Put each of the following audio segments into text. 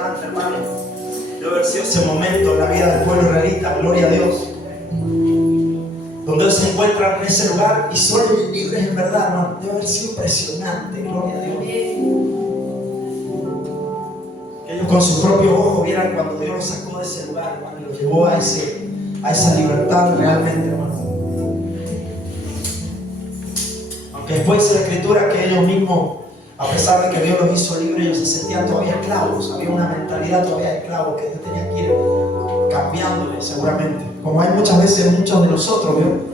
impresionante, hermano. Debe haber sido ese momento en la vida del pueblo israelita, gloria a Dios, donde ellos se encuentran en ese lugar y son libres en verdad, hermano. Debe haber sido impresionante, gloria a Dios. Que ellos con sus propios ojos vieran cuando Dios los sacó de ese lugar, hermano, y los llevó a esa libertad realmente, hermano. Aunque después dice la Escritura que ellos mismos, a pesar de que Dios los hizo libres, ellos se sentían todavía esclavos. Había una mentalidad todavía de esclavos que Dios tenía que ir cambiándole seguramente. Como hay muchas veces muchos de nosotros, ¿vio?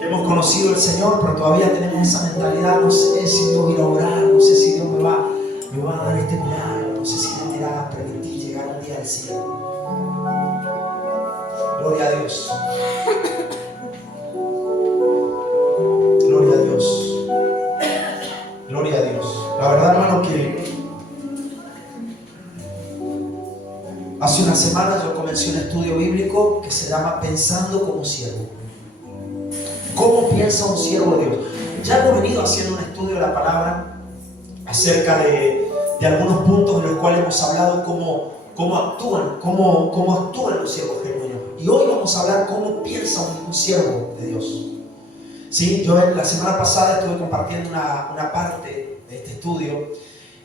Hemos conocido al Señor, pero todavía tenemos esa mentalidad. No sé si Dios va a ir a orar, no sé si Dios me va a dar este milagro, no sé si me irá a permitir llegar un día al cielo. Gloria a Dios. Gloria a Dios. Gloria a Dios. La verdad, hermano, que hace unas semanas yo comencé un estudio bíblico que se llama Pensando como siervo. ¿Cómo piensa un siervo de Dios? Ya hemos venido haciendo un estudio de la palabra acerca de algunos puntos en los cuales hemos hablado cómo actúan los siervos genuinos. Y hoy vamos a hablar cómo piensa un siervo de Dios. ¿Sí? Yo la semana pasada estuve compartiendo una parte de este estudio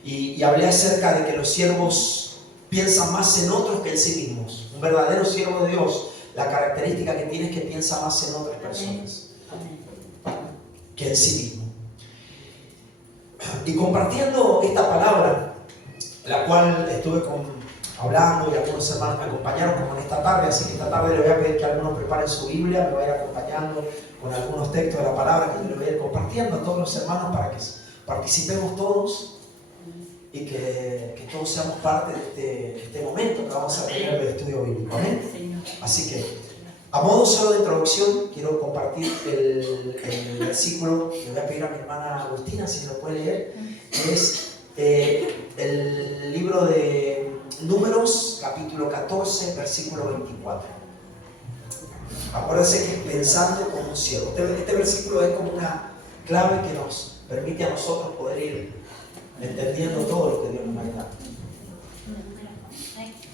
y hablé acerca de que los siervos piensan más en otros que en sí mismos. Un verdadero siervo de Dios, la característica que tiene es que piensa más en otras personas que en sí mismo. Y compartiendo esta palabra, la cual estuve hablando y algunos hermanos me acompañaron como en esta tarde, así que esta tarde le voy a pedir que algunos preparen su Biblia, me va a ir acompañando con algunos textos de la palabra que le voy a ir compartiendo a todos los hermanos para que participemos todos y que todos seamos parte de este momento que vamos a tener de estudio bíblico. ¿Amén? Así que, a modo solo de introducción, quiero compartir el versículo. Le voy a pedir a mi hermana Agustina si lo puede leer, que es el libro de Números, capítulo 14, versículo 24. Acuérdense que es pensando como un siervo. Este versículo es como una clave que nos permite a nosotros poder ir entendiendo todo lo que Dios nos va a dar.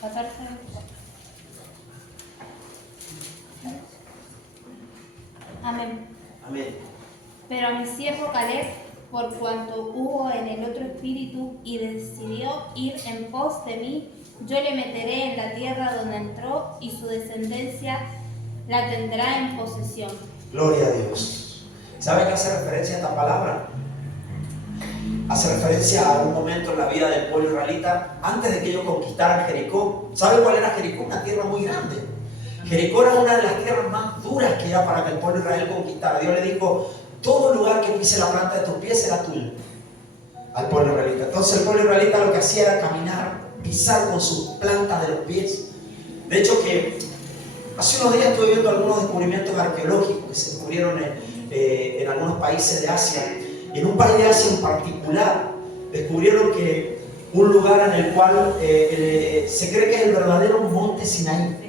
14. Amén. Amén. Pero a mi siervo Caleb, por cuanto hubo en el otro espíritu y decidió ir en pos de mí, yo le meteré en la tierra donde entró y su descendencia la tendrá en posesión. Gloria a Dios. ¿Sabe qué hace referencia a esta palabra? Hace referencia a un momento en la vida del pueblo israelita antes de que ellos conquistaran Jericó. ¿Sabe cuál era Jericó? Una tierra muy grande. Jericó era una de las tierras más duras que era para que el pueblo de Israel conquistara. Dios le dijo: todo lugar que pise la planta de tus pies será tuyo, al pueblo israelita. Entonces el pueblo israelita lo que hacía era caminar, pisar con sus plantas de los pies. De hecho, que hace unos días estuve viendo algunos descubrimientos arqueológicos que se descubrieron en algunos países de Asia. Y en un país de Asia en particular descubrieron que un lugar en el cual se cree que es el verdadero monte Sinaí.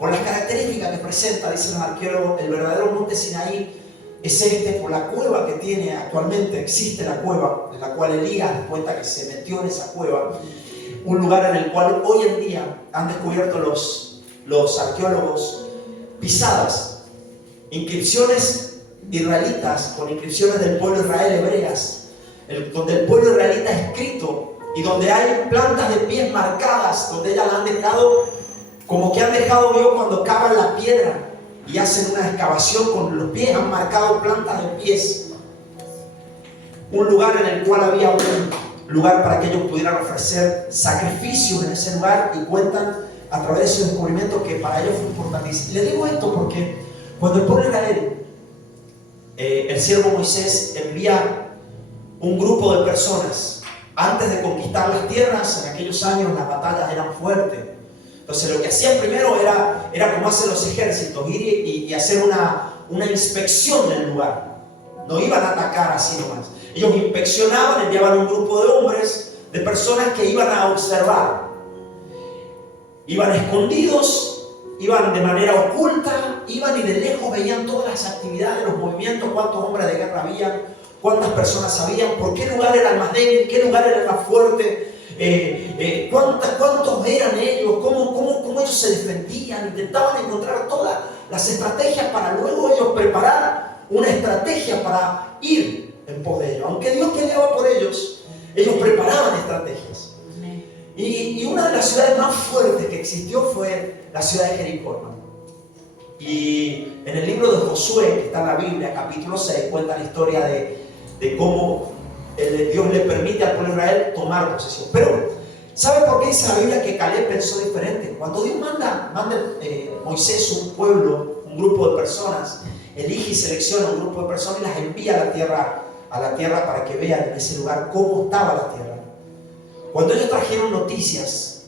Por las características que presenta, dicen los arqueólogos, el verdadero monte Sinaí es por la cueva que tiene actualmente. Existe la cueva en la cual Elías cuenta que se metió en esa cueva. Un lugar en el cual hoy en día han descubierto los arqueólogos pisadas, inscripciones israelitas con inscripciones del pueblo de Israel hebreas, donde el pueblo israelita es escrito y donde hay plantas de pies marcadas, donde ellas han dejado, como que han dejado, vio, cuando cavan la piedra y hacen una excavación con los pies, han marcado plantas de pies. Un lugar en el cual había un lugar para que ellos pudieran ofrecer sacrificios en ese lugar, y cuentan a través de ese descubrimiento que para ellos fue importantísimo. Les digo esto porque cuando el pueblo de Israel, el siervo Moisés envía un grupo de personas antes de conquistar las tierras. En aquellos años las batallas eran fuertes. Entonces lo que hacían primero era como hacen los ejércitos, ir y hacer una inspección del lugar. No iban a atacar así nomás. Ellos inspeccionaban, enviaban un grupo de hombres, de personas que iban a observar. Iban escondidos, iban de manera oculta, iban y de lejos veían todas las actividades, los movimientos, cuántos hombres de guerra habían, cuántas personas habían, por qué lugar era el más débil, qué lugar era el más fuerte. ¿Cuántos eran ellos? ¿Cómo ellos se defendían? Intentaban encontrar todas las estrategias para luego ellos preparar una estrategia para ir en pos de ellos. Aunque Dios peleaba por ellos, ellos preparaban estrategias. Y una de las ciudades más fuertes que existió fue la ciudad de Jericó, hermano. Y en el libro de Josué, que está en la Biblia, capítulo 6, cuenta la historia de cómo Dios le permite al pueblo de Israel tomar posesión. Pero, ¿sabe por qué dice la Biblia que Caleb pensó diferente? Cuando Dios manda Moisés un pueblo, un grupo de personas, elige y selecciona un grupo de personas y las envía a la tierra para que vean en ese lugar cómo estaba la tierra. Cuando ellos trajeron noticias,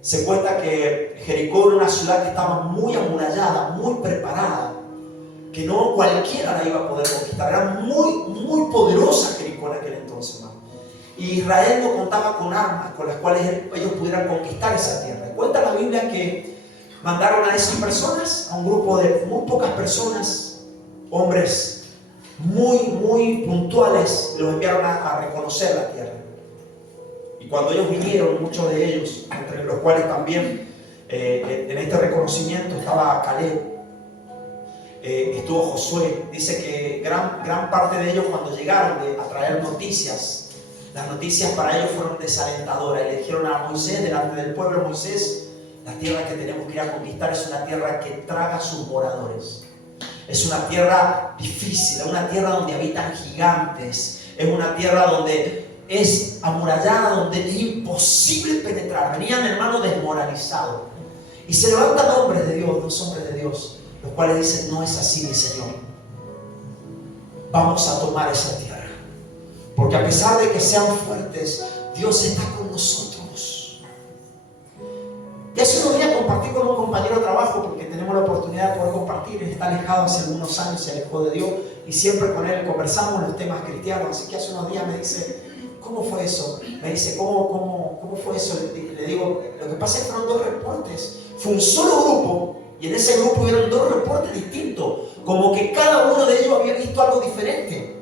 se cuenta que Jericó era una ciudad que estaba muy amurallada, muy preparada, que no cualquiera la iba a poder conquistar. Era muy poderosa Jericó en aquel entonces, hermano. Y Israel no contaba con armas con las cuales ellos pudieran conquistar esa tierra. Y cuenta la Biblia que mandaron a esas personas, a un grupo de muy pocas personas, hombres muy puntuales, y los enviaron a reconocer la tierra. Y cuando ellos vinieron, muchos de ellos, entre los cuales también en este reconocimiento estaba Caleb, estuvo Josué, dice que gran parte de ellos cuando llegaron a traer noticias, las noticias para ellos fueron desalentadoras. Le dijeron a Moisés, delante del pueblo: Moisés, la tierra que tenemos que ir a conquistar es una tierra que traga a sus moradores. Es una tierra difícil, es una tierra donde habitan gigantes, es una tierra donde es amurallada, donde es imposible penetrar. Venían, hermanos, desmoralizados. Y se levantan hombres de Dios, dos hombres de Dios, los cuales dicen: no es así, mi Señor. Vamos a tomar esa tierra. Porque a pesar de que sean fuertes, Dios está con nosotros. Y hace unos días compartí con un compañero de trabajo, porque tenemos la oportunidad de poder compartir. Él está alejado hace algunos años, se alejó de Dios, y siempre con él conversamos los temas cristianos. Así que hace unos días me dice: ¿cómo fue eso? Me dice: ¿Cómo fue eso? Le digo: lo que pasa es que fueron dos reportes. Fue un solo grupo, y en ese grupo hubieron dos reportes distintos, como que cada uno de ellos había visto algo diferente.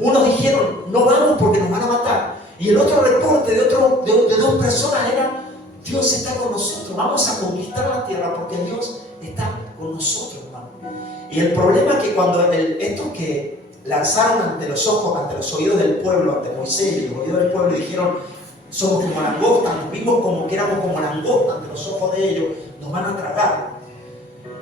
Unos dijeron: no vamos porque nos van a matar. Y el otro reporte de dos personas era: Dios está con nosotros, vamos a conquistar la tierra porque Dios está con nosotros, hermano. Y el problema es que cuando estos que lanzaron ante los ojos, ante los oídos del pueblo, ante Moisés y los oídos del pueblo, dijeron: somos como langostas, nos vimos como que éramos como langostas ante los ojos de ellos, nos van a tragar.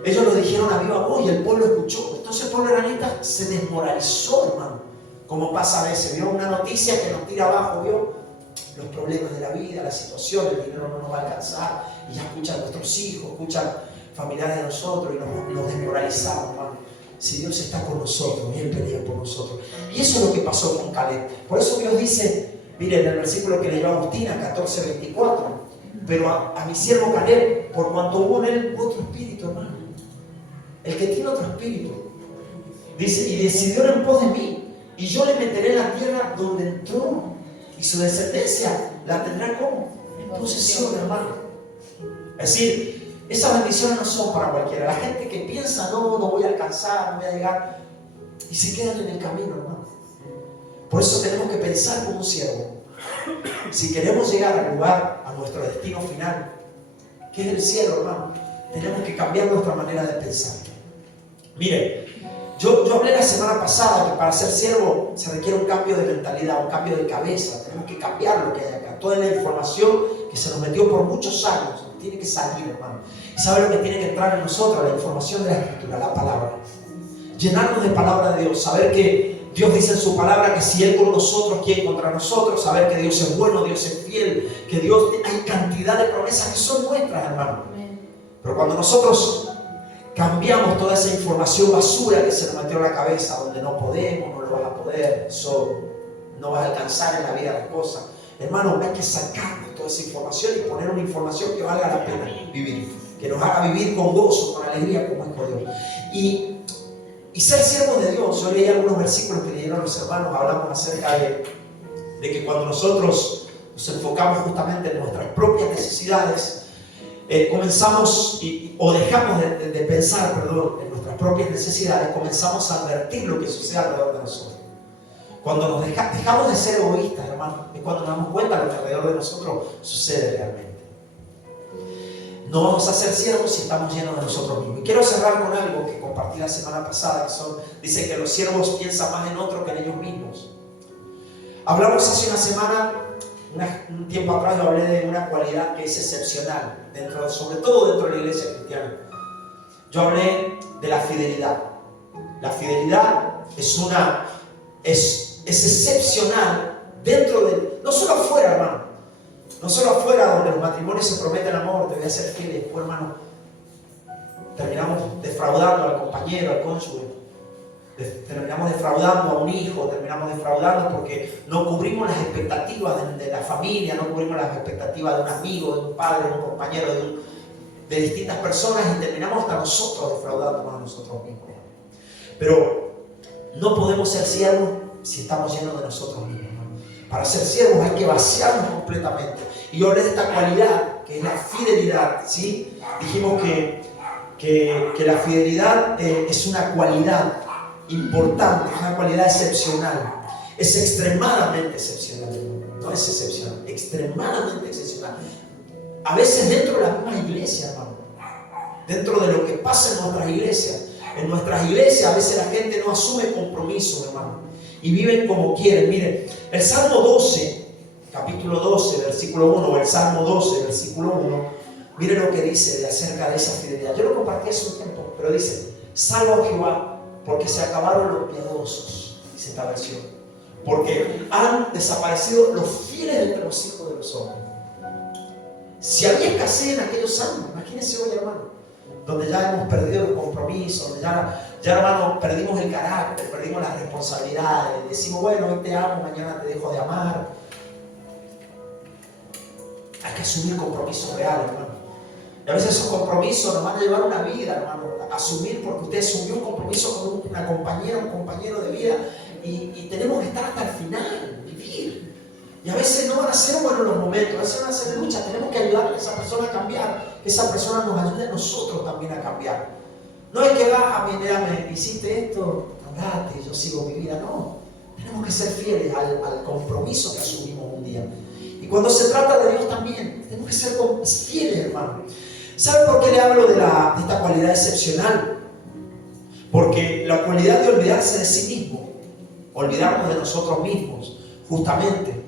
Ellos lo dijeron a viva voz y el pueblo escuchó. Entonces el pueblo israelita se desmoralizó, hermano. Como pasa a veces, vio una noticia que nos tira abajo, vio los problemas de la vida, la situación, el dinero no nos va a alcanzar, y ya escuchan nuestros hijos, escuchan familiares de nosotros, y nos desmoralizamos, hermano. Si Dios está con nosotros, y Él pelea por nosotros. Y eso es lo que pasó con Caleb. Por eso Dios dice, miren, en el versículo que leyó Agustina, 14:24, pero a mi siervo Caleb, por cuanto hubo en él otro espíritu, hermano. El que tiene otro espíritu, dice: y decidió en pos de mí, y yo le meteré en la tierra donde entró, y su descendencia la tendrá como posesión, hermano. Es decir, esas bendiciones no son para cualquiera. La gente que piensa: no voy a alcanzar, no voy a llegar, y se quedan en el camino, hermano. Por eso tenemos que pensar como un siervo. Si queremos llegar al lugar, a nuestro destino final, que es el cielo, hermano, tenemos que cambiar nuestra manera de pensar. Mire, yo hablé la semana pasada que para ser siervo se requiere un cambio de mentalidad, un cambio de cabeza. Tenemos que cambiar lo que hay acá. Toda la información que se nos metió por muchos años tiene que salir, hermano. ¿Y sabe lo que tiene que entrar en nosotros? La información de la Escritura, la palabra. Llenarnos de palabra de Dios, saber que Dios dice en su palabra que si Él con nosotros, ¿quién contra nosotros? Saber que Dios es bueno, Dios es fiel, que Dios, hay cantidad de promesas que son nuestras, hermano. Pero cuando nosotros cambiamos toda esa información basura que se nos metió en la cabeza, donde no podemos, no lo vas a poder, no vas a alcanzar en la vida las cosas, hermano, hay que sacarnos toda esa información y poner una información que valga la pena vivir, que nos haga vivir con gozo, con alegría, como es con Dios. Y ser siervos de Dios. Yo leí algunos versículos que leyeron los hermanos, hablamos acerca de que cuando nosotros nos enfocamos justamente en nuestras propias necesidades, comenzamos o dejamos de pensar, en nuestras propias necesidades, comenzamos a advertir lo que sucede alrededor de nosotros. Cuando nos dejamos de ser egoístas, hermano, es cuando nos damos cuenta de lo que alrededor de nosotros sucede realmente. No vamos a ser siervos si estamos llenos de nosotros mismos. Y quiero cerrar con algo que compartí la semana pasada, dice que los siervos piensan más en otros que en ellos mismos. Hablamos hace una semana, un tiempo atrás, yo hablé de una cualidad que es excepcional, sobre todo dentro de la iglesia cristiana. Yo hablé de la fidelidad. La fidelidad es excepcional dentro de, no solo afuera, hermano, no solo afuera donde los matrimonios se prometen amor, te voy a ser fiel, después, hermano, terminamos defraudando al compañero, al cónyuge, terminamos defraudando a un hijo, terminamos defraudando porque no cubrimos las expectativas de la familia, no cubrimos las expectativas de un amigo, de un padre, de un compañero, de distintas personas, y terminamos hasta nosotros defraudándonos a nosotros mismos. Pero no podemos ser siervos si estamos llenos de nosotros mismos. Para ser siervos hay que vaciarnos completamente. Y yo hablé de esta cualidad, que es la fidelidad, ¿sí? Dijimos que la fidelidad es una cualidad importante, es una cualidad excepcional. Es extremadamente excepcional. No es excepcional, extremadamente excepcional. A veces dentro de la misma iglesia, hermano. Dentro de lo que pasa en nuestras iglesias. En nuestras iglesias a veces la gente no asume compromisos, hermano. Y viven como quieren. Miren, el Salmo 12, capítulo 12, versículo 1, o el Salmo 12, versículo 1, miren lo que dice acerca de esa fidelidad. Yo lo compartí hace un tiempo, pero dice: salva a Jehová, porque se acabaron los piadosos, dice esta versión. Porque han desaparecido los fieles entre los hijos de los hombres. Si había escasez en aquellos años, imagínense hoy, hermano, donde ya hemos perdido el compromiso, donde ya hermano, perdimos el carácter, perdimos las responsabilidades, decimos, bueno, hoy te amo, mañana te dejo de amar. Hay que asumir compromisos reales, hermano. Y a veces esos compromisos nos van a llevar una vida, hermano, asumir, porque usted asumió un compromiso con una compañera, un compañero de vida, y tenemos que estar hasta el final, vivir. Y a veces no van a ser buenos los momentos, a veces van a ser luchas, tenemos que ayudar a esa persona a cambiar, que esa persona nos ayude a nosotros también a cambiar. No es que mira, me hiciste esto, andate, yo sigo mi vida. No, tenemos que ser fieles al compromiso que asumimos un día. Y cuando se trata de Dios también, tenemos que ser fieles, hermano. ¿Saben por qué le hablo de esta cualidad excepcional? Porque la cualidad de olvidarse de sí mismo, olvidarnos de nosotros mismos, justamente,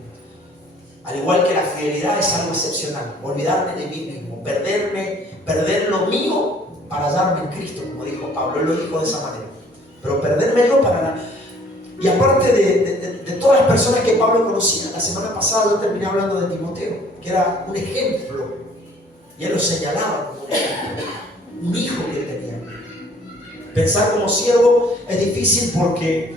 al igual que la fidelidad es algo excepcional, olvidarme de mí mismo, perder lo mío para hallarme en Cristo, como dijo Pablo. Él lo dijo de esa manera. Pero perderme yo para... Y aparte de todas las personas que Pablo conocía, la semana pasada yo terminé hablando de Timoteo, que era un ejemplo, y él lo señalaba como un ejemplo, un hijo que él tenía. Pensar como siervo es difícil porque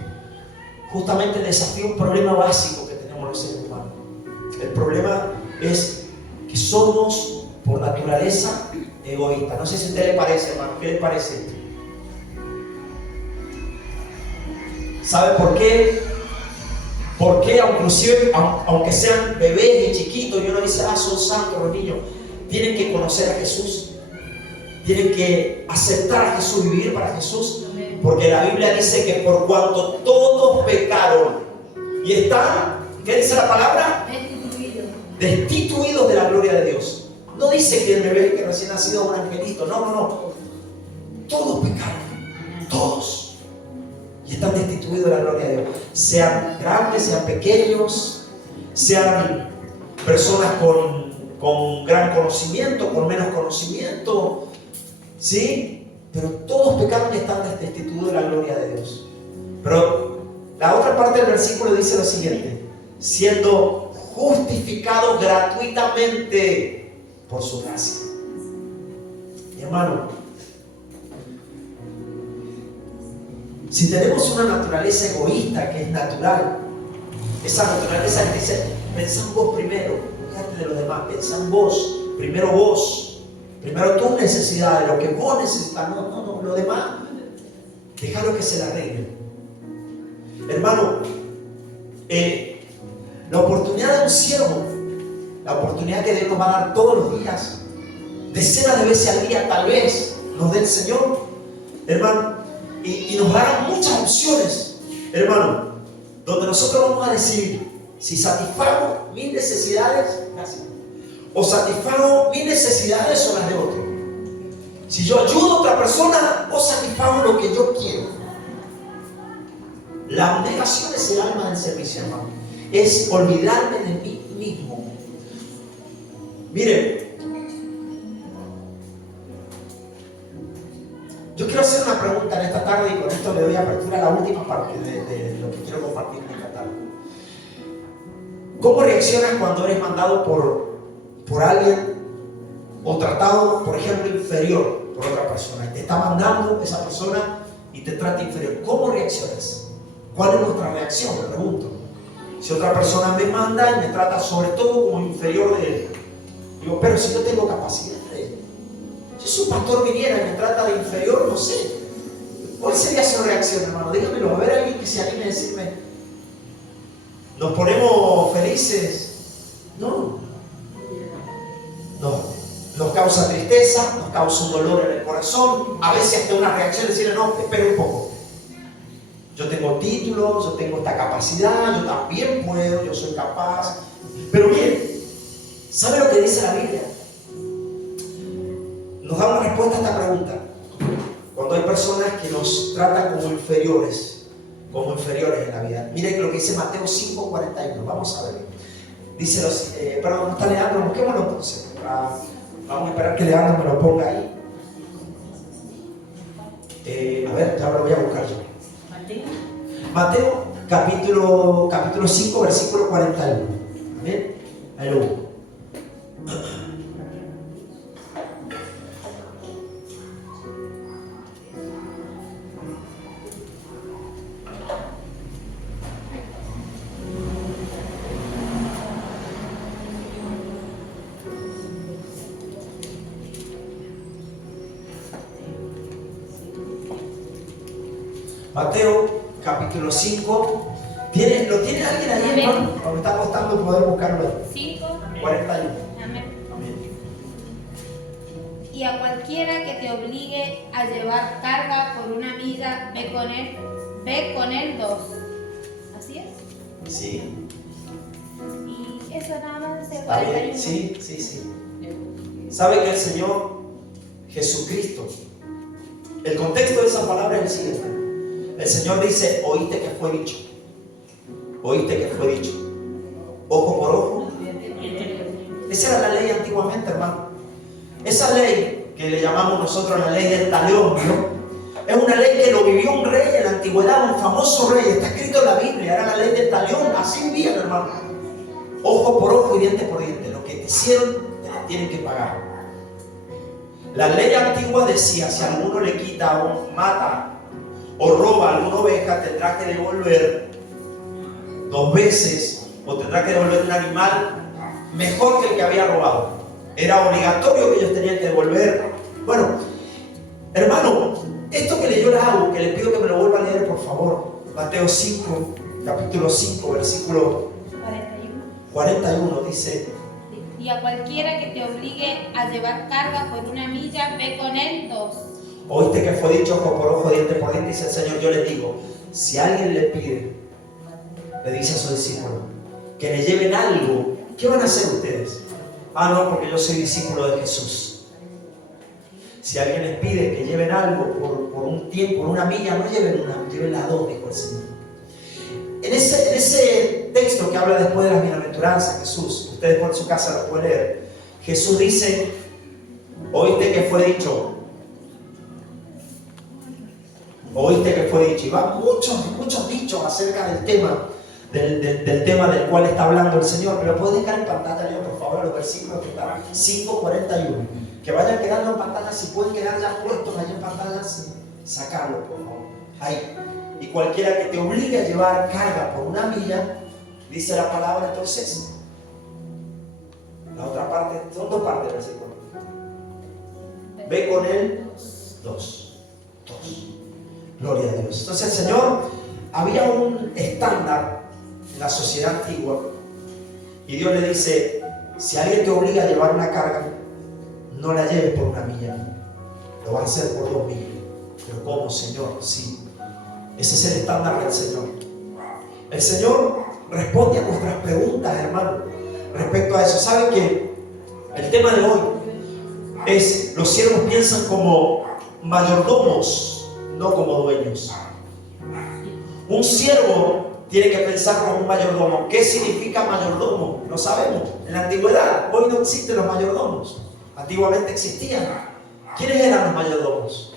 justamente desafía un problema básico que tenemos los seres humanos. El problema es que somos, por naturaleza, egoístas. No sé si a usted le parece, hermano. ¿Qué le parece? ¿Sabe por qué? Porque aunque sean bebés y chiquitos, y uno dice, son santos los niños, tienen que conocer a Jesús. Tienen que aceptar a Jesús y vivir para Jesús. Porque la Biblia dice que por cuanto todos pecaron y están, ¿qué dice la palabra? Destituidos de la gloria de Dios. No dice que el bebé que recién nacido es un angelito. No. Todos pecaron. Todos. Y están destituidos de la gloria de Dios. Sean grandes, sean pequeños, sean personas con gran conocimiento, con menos conocimiento. ¿Sí? Pero todos pecaron y están destituidos de la gloria de Dios. Pero la otra parte del versículo dice lo siguiente: siendo justificados gratuitamente por su gracia. Mi hermano, si tenemos una naturaleza egoísta que es natural, esa naturaleza que dice, pensá en vos primero, fíjate de los demás, pensá en vos, primero tus necesidades, lo que vos necesitas, no, lo demás, déjalo que se la arregle. Hermano, la oportunidad de un siervo, la oportunidad que Dios nos va a dar todos los días, decenas de veces al día, tal vez nos dé el Señor, hermano, y nos dará muchas opciones, hermano. donde nosotros vamos a decir si satisfago mis necesidades, gracias, o satisfago mis necesidades o las de otro. Si yo ayudo a otra persona o satisfago lo que yo quiero. La abnegación es el alma del servicio, hermano. Es olvidarme de mí mismo. Miren, yo quiero hacer una pregunta en esta tarde y con esto le doy apertura a la última parte de lo que quiero compartir en esta tarde. ¿Cómo reaccionas cuando eres mandado por alguien o tratado, por ejemplo, inferior por otra persona? Y te está mandando esa persona y te trata inferior. ¿Cómo reaccionas? ¿Cuál es nuestra reacción? Me pregunto. Si otra persona me manda y me trata sobre todo como inferior de él, digo, pero si yo tengo capacidad de él. Si un pastor viniera y me trata de inferior, no sé. ¿Cuál sería su reacción, hermano? Dígamelo. A ver, alguien que se anime a decirme. ¿Nos ponemos felices? No. No. Nos causa tristeza, nos causa un dolor en el corazón. A veces hasta una reacción de decirle, no, espera un poco. Yo tengo títulos, yo tengo esta capacidad, yo también puedo, yo soy capaz. Pero bien, ¿sabe lo que dice la Biblia? Nos da una respuesta a esta pregunta. Cuando hay personas que nos tratan como inferiores en la vida. Miren lo que dice Mateo 5:41. Vamos a ver. Dice perdón, no está Leandro, busquémoslo entonces. Vamos a esperar que Leandro me lo ponga ahí. A ver, ya me lo voy a buscar yo. Mateo capítulo 5, versículo 41. Amén. Ahí lo busco. Mateo capítulo 5. ¿Lo tiene alguien ahí, hermano? Me está costando poder buscarlo. 5. 41. Amén. Amén. Y a cualquiera que te obligue a llevar carga por una milla, ve con él 2. ¿Así es? Sí. Y eso nada más de Está bien. 41. Sí. ¿Sabe que el Señor Jesucristo, el contexto de esa palabra es el siguiente? El Señor dice, oíste que fue dicho. Oíste que fue dicho. Ojo por ojo. Esa era la ley antiguamente, hermano. Esa ley que le llamamos nosotros la ley del talión, ¿no? Es una ley que lo vivió un rey en la antigüedad, un famoso rey. Está escrito en la Biblia, era la ley del talión. Así vivían, hermano. Ojo por ojo y diente por diente. Lo que te hicieron, te lo tienen que pagar. La ley antigua decía, si alguno le quita o mata o roba alguna oveja, tendrá que devolver 2 veces, o tendrá que devolver un animal mejor que el que había robado. Era obligatorio que ellos tenían que devolver. Bueno, hermano, esto que leyó la AU, que le pido que me lo vuelva a leer, por favor. Mateo 5, capítulo 5, versículo 41 dice: y a cualquiera que te obligue a llevar carga por una milla, ve con él 2. Oíste que fue dicho ojo por ojo, diente por diente, dice el Señor. Yo les digo, si alguien le pide, le dice a sus discípulos, que le lleven algo, ¿qué van a hacer ustedes? Ah, no, porque yo soy discípulo de Jesús. Si alguien les pide que lleven algo por un tiempo, por una milla, no lleven una, lleven las 2, dijo el Señor. En ese texto que habla después de las bienaventuranzas, Jesús, ustedes por su casa lo pueden leer, Jesús dice, oíste que fue dicho. Oíste que fue dicho. Y van muchos dichos acerca del tema, del tema del cual está hablando el Señor. ¿Me lo puedes dejar en pantalla, Leo, por favor, los versículos que están 5:41? Que vayan quedando en pantalla, si pueden quedar ya puestos ahí en pantalla, sacarlos, por favor. Ahí. Y cualquiera que te obligue a llevar carga por una milla, dice la palabra entonces. La otra parte, son 2 partes del versículo. Ve con él 2. Gloria a Dios. Entonces el Señor, había un estándar en la sociedad antigua y Dios le dice, si alguien te obliga a llevar una carga, no la lleves por una milla, lo vas a hacer por 2 millas. Pero ¿cómo, Señor? Sí, ese es el estándar del Señor. El Señor responde a nuestras preguntas, hermano, respecto a eso. ¿Saben que el tema de hoy es: los siervos piensan como mayordomos, no como dueños? Un siervo tiene que pensar como un mayordomo. ¿Qué significa mayordomo? No sabemos. En la antigüedad, hoy no existen los mayordomos. Antiguamente existían. ¿Quiénes eran los mayordomos?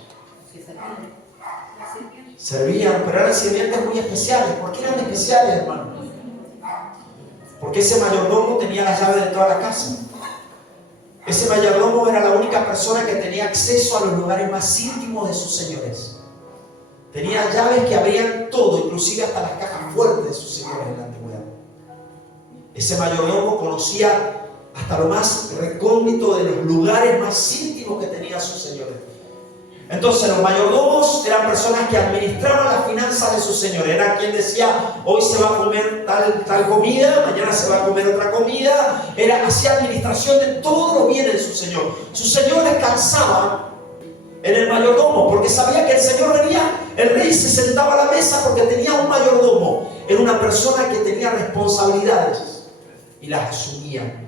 Servían, pero eran sirvientes muy especiales. ¿Por qué eran especiales, hermano? Porque ese mayordomo tenía la llave de toda la casa. Ese mayordomo era la única persona que tenía acceso a los lugares más íntimos de sus señores. Tenía llaves que abrían todo, inclusive hasta las cajas fuertes de sus señores en la antigüedad. Ese mayordomo conocía hasta lo más recóndito de los lugares más íntimos que tenía sus señores. Entonces los mayordomos eran personas que administraban las finanzas de sus señores. Era quien decía: hoy se va a comer tal comida, mañana se va a comer otra comida. Hacía administración de todos los bienes de su señor. Su señor descansaba en el mayordomo, porque sabía que el Señor venía. El rey se sentaba a la mesa porque tenía un mayordomo. Era una persona que tenía responsabilidades y las asumía.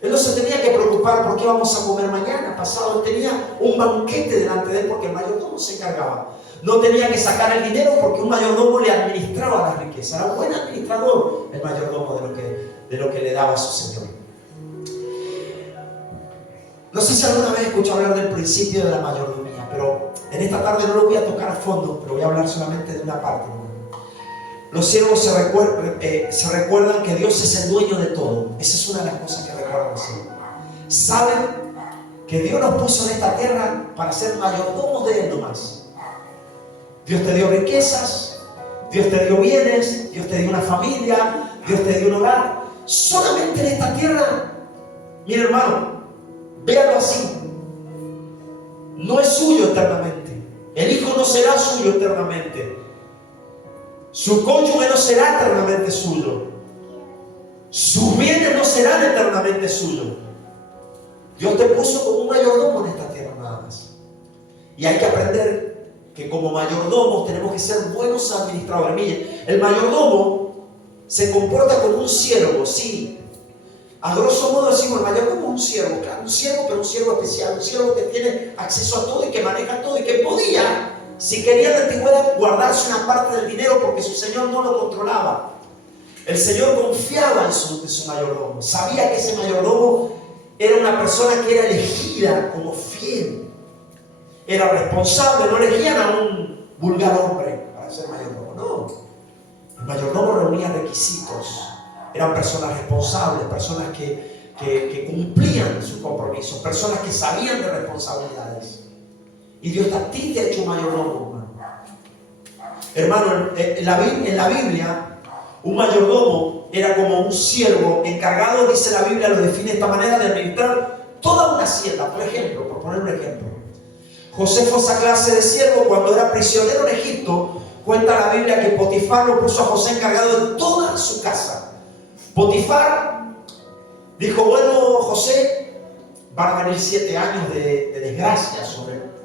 Él no se tenía que preocupar por qué vamos a comer mañana, pasado. Él tenía un banquete delante de él porque el mayordomo se encargaba. No tenía que sacar el dinero porque un mayordomo le administraba las riquezas. Era un buen administrador el mayordomo de lo que le daba a su señor. No sé si alguna vez escuchado hablar del principio de la mayordomía, pero en esta tarde no lo voy a tocar a fondo, pero voy a hablar solamente de una parte. Los siervos se recuerdan que Dios es el dueño de todo. Esa es una de las cosas que recuerdan los siervos. Saben que Dios nos puso en esta tierra para ser mayordomos de Él nomás. Dios te dio riquezas, Dios te dio bienes, Dios te dio una familia, Dios te dio un hogar. Solamente en esta tierra, mire hermano, véalo así, no es suyo eternamente. El hijo no será suyo eternamente. Su cónyuge no será eternamente suyo. Sus bienes no serán eternamente suyos. Dios te puso como un mayordomo en esta tierra nada más. Y hay que aprender que como mayordomos tenemos que ser buenos administradores. Mire, el mayordomo se comporta como un siervo, sí. A grosso modo decimos, el mayordomo es un siervo, claro, un siervo, pero un siervo especial, un siervo que tiene acceso a todo y que maneja todo y que podía, si quería en la antigüedad, guardarse una parte del dinero porque su señor no lo controlaba. El Señor confiaba en su mayordomo, sabía que ese mayordomo era una persona que era elegida como fiel, era responsable. No elegían a un vulgar hombre para ser mayordomo, no. El mayordomo reunía requisitos, eran personas responsables, personas que cumplían sus compromisos, personas que sabían de responsabilidades. Y Dios a ti te ha hecho mayordomo, hermano. Hermano, en la Biblia, un mayordomo era como un siervo encargado, dice la Biblia, lo define de esta manera, de administrar toda una hacienda. Por ejemplo, por poner un ejemplo, José fue esa clase de siervo cuando era prisionero en Egipto. Cuenta la Biblia que Potifar lo puso a José encargado de toda su casa. Potifar dijo: bueno, José, van a venir 7 años de desgracia,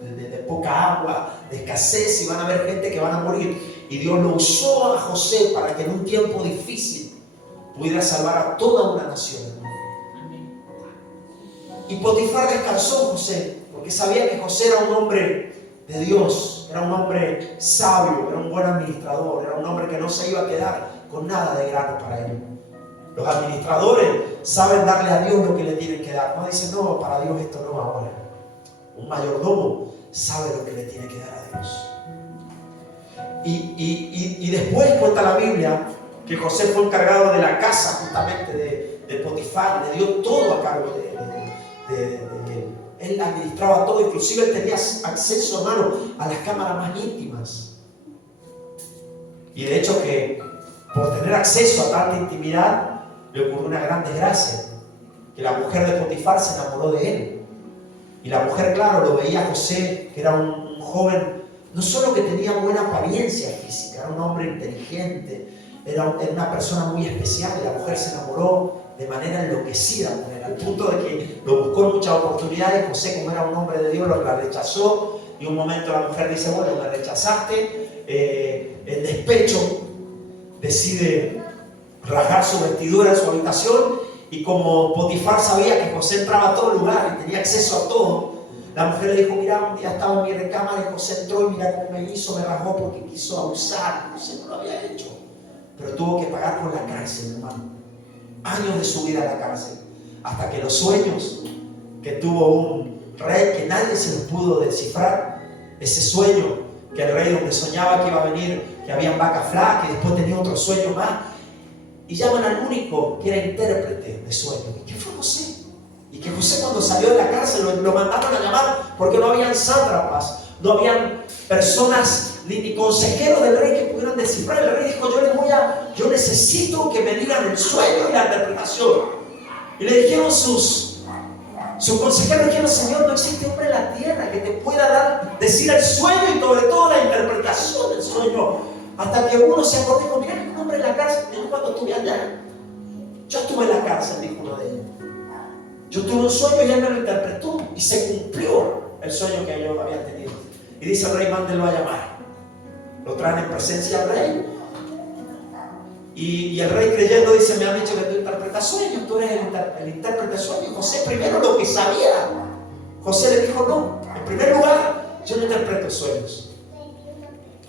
de poca agua, de escasez, y van a haber gente que van a morir. Y Dios lo usó a José para que en un tiempo difícil pudiera salvar a toda una nación. Y Potifar descansó en José, porque sabía que José era un hombre de Dios, era un hombre sabio, era un buen administrador, era un hombre que no se iba a quedar con nada de grano para él. Los administradores saben darle a Dios lo que le tienen que dar. No dicen: no, para Dios esto no ahora. Un mayordomo sabe lo que le tiene que dar a Dios. Y después cuenta la Biblia que José fue encargado de la casa justamente de Potifar. Le dio todo a cargo de él. Él administraba todo, inclusive él tenía acceso, hermano, a las cámaras más íntimas. Y de hecho que por tener acceso a tanta intimidad le ocurrió una gran desgracia, que la mujer de Potifar se enamoró de él. Y la mujer, claro, lo veía a José, que era un joven, no solo que tenía buena apariencia física, era un hombre inteligente, era una persona muy especial. Y la mujer se enamoró de manera enloquecida con él, al punto de que lo buscó en muchas oportunidades. José, como era un hombre de Dios, la rechazó. Y un momento la mujer dice: bueno, me rechazaste. El despecho decide rasgar su vestidura en su habitación, y como Potifar sabía que José entraba a todo lugar y tenía acceso a todo, la mujer le dijo: mira, un día estaba en mi recámara y José entró y mira cómo me hizo, me rasgó porque quiso abusar. José no lo había hecho, pero tuvo que pagar por la cárcel, hermano. Años de su vida en la cárcel, hasta que los sueños que tuvo un rey que nadie se los pudo descifrar, ese sueño que el rey donde soñaba que iba a venir, que habían vacas flacas, y después tenía otro sueño más, y llaman al único que era intérprete de sueños, y que fue José. Y que José, cuando salió de la cárcel, lo mandaron a llamar, porque no habían sátrapas, no habían personas ni consejeros del rey que pudieran descifrar. El rey dijo: yo necesito que me digan el sueño y la interpretación. Y le dijeron sus consejeros, dijeron: Señor, no existe hombre en la tierra que te pueda decir el sueño y sobre todo la interpretación del sueño. Hasta que uno se acordó y dijo: mira, hay un hombre en la cárcel. Yo cuando estuve allá, yo estuve en la cárcel, dijo uno de ellos. Yo tuve un sueño y él me lo interpretó y se cumplió el sueño que yo había tenido. Y dice el rey: mándenlo a llamar. Lo traen en presencia del rey. Y el rey, creyendo, dice: me han dicho que tú interpretas sueños, tú eres el intérprete de sueños. José primero lo que sabía. José le dijo: no, en primer lugar, yo no interpreto sueños.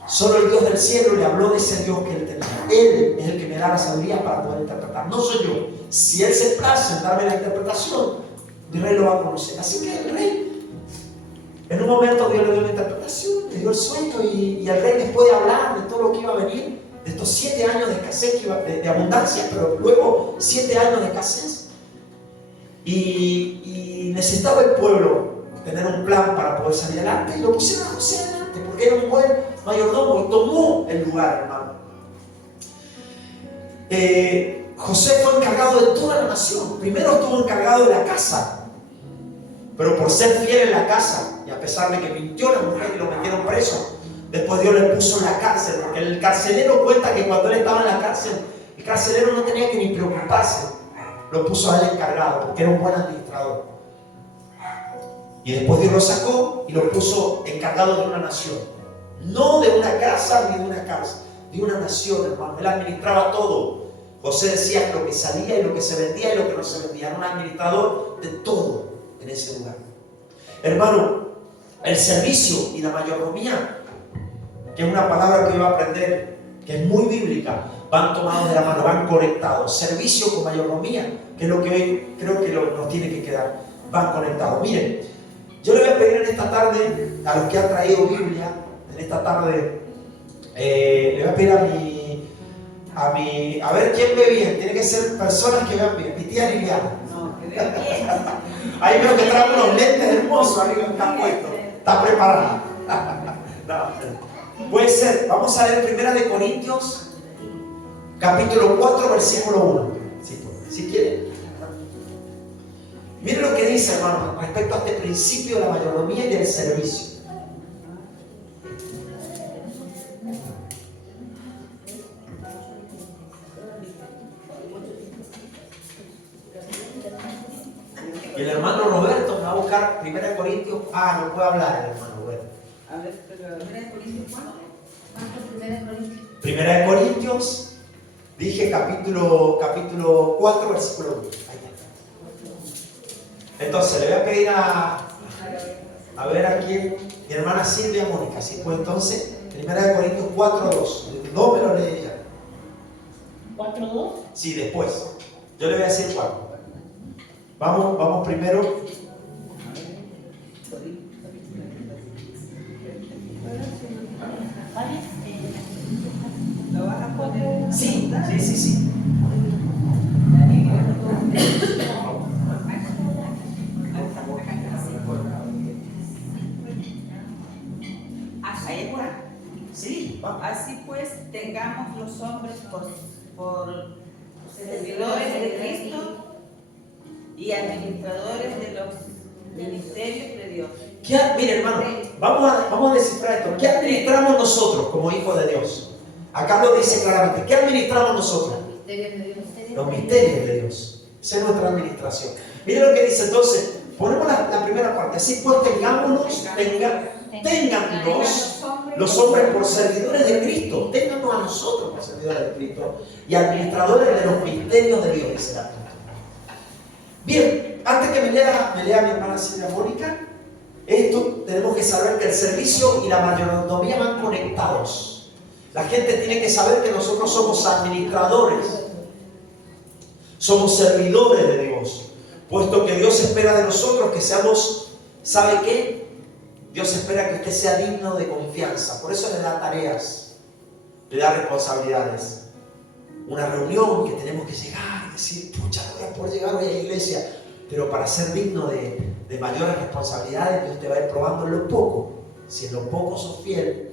Solo el Dios del cielo le habló de ese Dios que él tenía. Él es el que me da la sabiduría para poder interpretar, no soy yo. Si él se place en darme la interpretación, el rey lo va a conocer. Así que el rey, en un momento Dios le dio la interpretación, le dio el sueño, y el rey, después de hablar de todo lo que iba a venir, de estos 7 años de escasez, de abundancia, pero luego 7 años de escasez, y necesitaba el pueblo tener un plan para poder salir adelante, y lo pusieron a José adelante, porque era un buen mayordomo y tomó el lugar, hermano. José fue encargado de toda la nación. Primero estuvo encargado de la casa, pero por ser fiel en la casa, y a pesar de que mintió la mujer y lo metieron preso, después Dios le puso en la cárcel, porque el carcelero cuenta que cuando él estaba en la cárcel, el carcelero no tenía que ni preocuparse, lo puso a él encargado, porque era un buen administrador. Y después Dios lo sacó y lo puso encargado de una nación, no de una casa ni de una cárcel, de una nación, hermano. Él administraba todo. José decía lo que salía y lo que se vendía y lo que no se vendía. Era un administrador de todo en ese lugar. Hermano, el servicio y la mayordomía, que es una palabra que iba a aprender, que es muy bíblica, van tomados de la mano, van conectados. Servicio con mayordomía, que es lo que hoy creo que nos tiene que quedar, van conectados. Miren, yo le voy a pedir en esta tarde a los que han traído Biblia, en esta tarde, le voy a pedir a ver quién ve bien. Tiene que ser personas que vean bien. Mi tía Liliana. No, que vean bien. Ahí veo que trae unos lentes hermosos, amigo, está puesto. Está preparada. No, puede ser. Vamos a ver 1 Corintios, capítulo 4, versículo 1. Si quieren. Miren lo que dice, hermano, respecto a este principio de la mayordomía y del servicio. Y el hermano Roberto me va a buscar 1 Corintios. No puede hablar el hermano Roberto. A ver, pero 1 Corintios, ¿cuánto? 1 Corintios, dije capítulo 4, versículo 1. Ahí está. Entonces le voy a pedir a ver aquí, mi hermana Silvia Mónica, si puede entonces, 1 Corintios 4, 2. No me lo leí ya. ¿4-2? Sí, después. Yo le voy a decir cuándo. Vamos primero. ¿Lo vas a poner? Sí. Ahí está. Sí, vamos. Así pues, tengamos los hombres por servidores de Cristo y administradores de los ministerios de Dios. Mire, hermano, vamos a descifrar esto. ¿Qué administramos nosotros como hijos de Dios? Acá lo dice claramente. ¿Qué administramos nosotros? Los misterios de Dios. Esa es nuestra administración. Mire lo que dice entonces. Ponemos la primera parte. Así pues, téngannos los hombres por servidores de Cristo. Téngannos a nosotros por servidores de Cristo y administradores de los misterios de Dios, dice la Escritura. Bien, antes que me lea mi hermana Silvia Mónica, esto tenemos que saber que el servicio y la mayordomía van conectados. La gente tiene que saber que nosotros somos administradores, somos servidores de Dios, puesto que Dios espera de nosotros que seamos, ¿sabe qué? Dios espera que usted sea digno de confianza, por eso le da tareas, le da responsabilidades. Una reunión que tenemos que llegar y decir, pucha, no voy a poder llegar hoy a la iglesia, pero para ser digno de mayores responsabilidades, Dios te va a ir probando en lo poco. Si en lo poco sos fiel,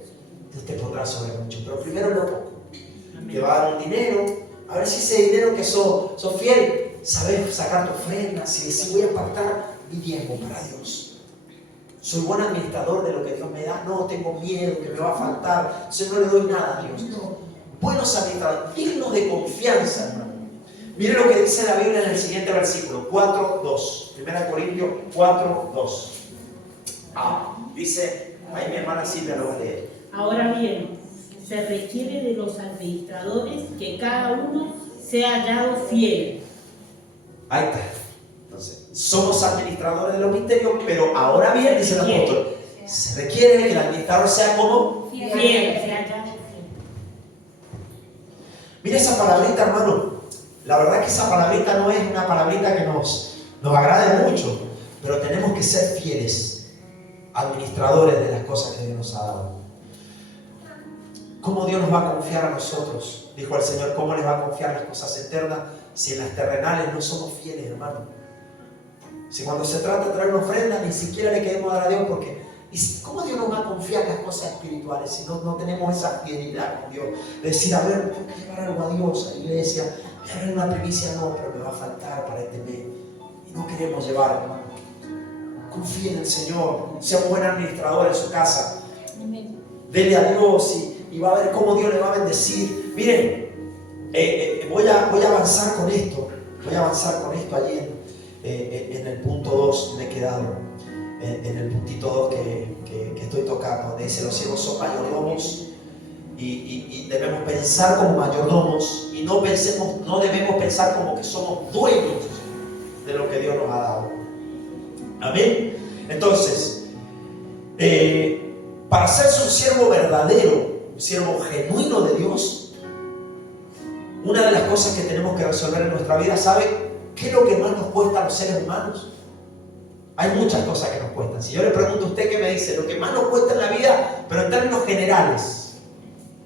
Dios te pondrá sobre mucho, pero primero en lo poco. Te va a dar un dinero, a ver si ese dinero que sos fiel, sabes sacar tu ofrenda, si voy a apartar mi diezmo para Dios. Soy buen administrador de lo que Dios me da, no tengo miedo que me va a faltar, entonces no le doy nada a Dios, no. Buenos administradores, dignos de confianza, hermano. Mire lo que dice la Biblia en el siguiente versículo, 4:2. 1 Corintios 4:2. Dice, ahí mi hermana Silvia lo va a leer. Ahora bien, se requiere de los administradores que cada uno sea hallado fiel. Ahí está. Entonces, somos administradores de los misterios, pero ahora bien, dice el apóstol, se requiere que el administrador sea como Fiel, sea hallado fiel. Mira esa palabrita, hermano. La verdad que esa palabrita no es una palabrita que nos agrade mucho, pero tenemos que ser fieles, administradores de las cosas que Dios nos ha dado. ¿Cómo Dios nos va a confiar a nosotros? Dijo el Señor, ¿cómo les va a confiar las cosas eternas si en las terrenales no somos fieles, hermano? Si cuando se trata de traer una ofrenda ni siquiera le queremos dar a Dios, porque ¿cómo Dios nos va a confiar las cosas espirituales si no tenemos esa fidelidad con Dios? De decir, a ver, tengo que llevar algo a Dios, a la iglesia, voy a ver una primicia, no, pero me va a faltar para este mes. Y no queremos llevar, hermano. Confíe en el Señor, sea un buen administrador en su casa. Dele a Dios y va a ver cómo Dios le va a bendecir. Miren, voy a avanzar con esto. Voy a avanzar con esto allí en el punto 2 me he quedado. En el puntito 2 que estoy tocando, donde dice los siervos son mayordomos y debemos pensar como mayordomos y no debemos pensar como que somos dueños de lo que Dios nos ha dado. Amén. Entonces, para ser un siervo verdadero, un siervo genuino de Dios, una de las cosas que tenemos que resolver en nuestra vida, ¿sabe qué es lo que más nos cuesta a los seres humanos? Hay muchas cosas que nos cuestan. Si yo le pregunto a usted qué me dice, lo que más nos cuesta en la vida, pero en términos generales,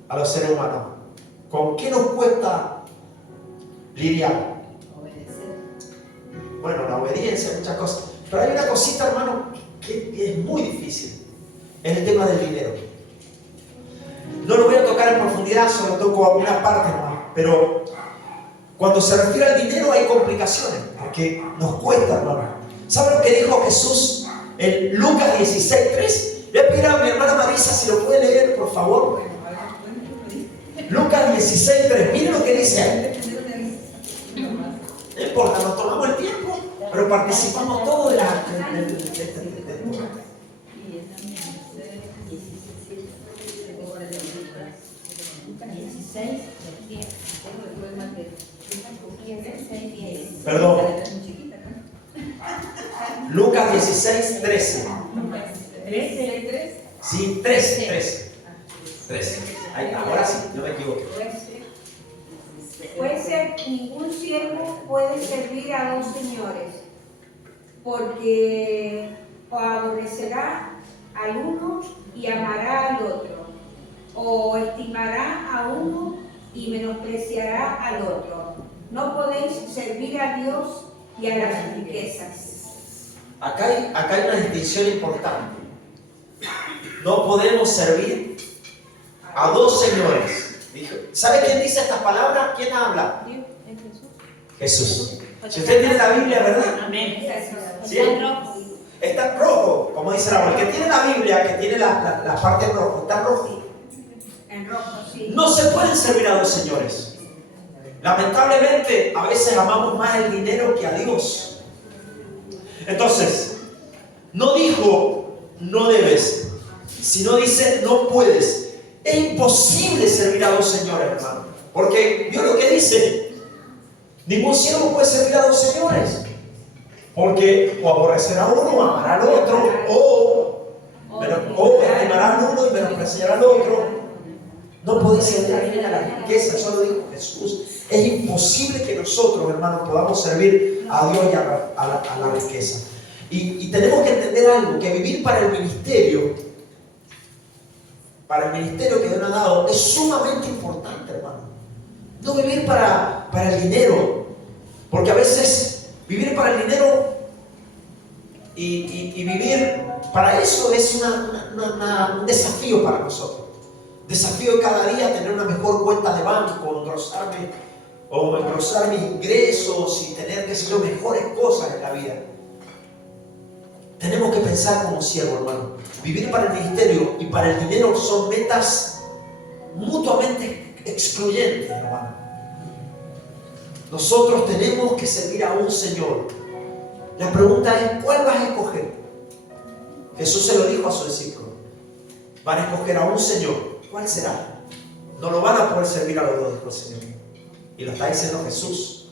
a los seres humanos, ¿con qué nos cuesta lidiar? Obedecer. Bueno, la obediencia, muchas cosas. Pero hay una cosita, hermano, que es muy difícil, en el tema del dinero. No lo voy a tocar en profundidad, solo toco alguna parte nomás, pero cuando se refiere al dinero hay complicaciones, porque nos cuesta, hermano. ¿Sabe lo que dijo Jesús en Lucas 16:3? Voy a pedir a mi hermana Marisa si lo puede leer, por favor. Lucas 16:3. Miren lo que dice ahí. No importa, nos tomamos el tiempo, pero participamos todos de la... 16, 10. Perdón. Lucas 16:13. Sí, 13. Ahí está, ahora sí, no me equivoco. Pues ningún siervo puede servir a dos señores, porque o aborrecerá al uno y amará al otro, o estimará a uno y menospreciará al otro. No podéis servir a Dios y a las riquezas. Acá hay una distinción importante. No podemos servir a dos señores. ¿Sabe quién dice estas palabras? ¿Quién habla? Jesús. Si usted tiene la Biblia, ¿verdad? Amén. ¿Sí? Está en rojo, como dice la abuela. El que tiene la Biblia, que tiene la parte en rojo, está en rojo. En rojo, sí. No se pueden servir a dos señores. Lamentablemente, a veces amamos más el dinero que a Dios. Entonces, no dijo, no debes Si no dice no puedes. Es imposible servir a dos señores, hermano. Porque Dios lo que dice, ningún siervo puede servir a dos señores. Porque o aborrecerá a uno o amará al otro, o estimará al uno y menospreciará al otro. No podéis servir a la riqueza, eso lo dijo Jesús. Es imposible que nosotros, hermanos, podamos servir a Dios y a la riqueza. Y tenemos que entender algo, que vivir para el ministerio que Dios nos ha dado, es sumamente importante, hermano. No vivir para el dinero, porque a veces vivir para el dinero y vivir para eso es un desafío para nosotros. Desafío de cada día tener una mejor cuenta de banco, engrosar mis ingresos y tener, qué sé yo, mejores cosas en la vida. Tenemos que pensar como siervo, hermano. Vivir para el ministerio y para el dinero son metas mutuamente excluyentes, hermano. Nosotros tenemos que servir a un Señor. La pregunta es, ¿cuál vas a escoger? Jesús se lo dijo a sus discípulos. Van a escoger a un Señor. ¿Cuál será? No lo van a poder servir a los dos, dijo el Señor. Y lo está diciendo Jesús.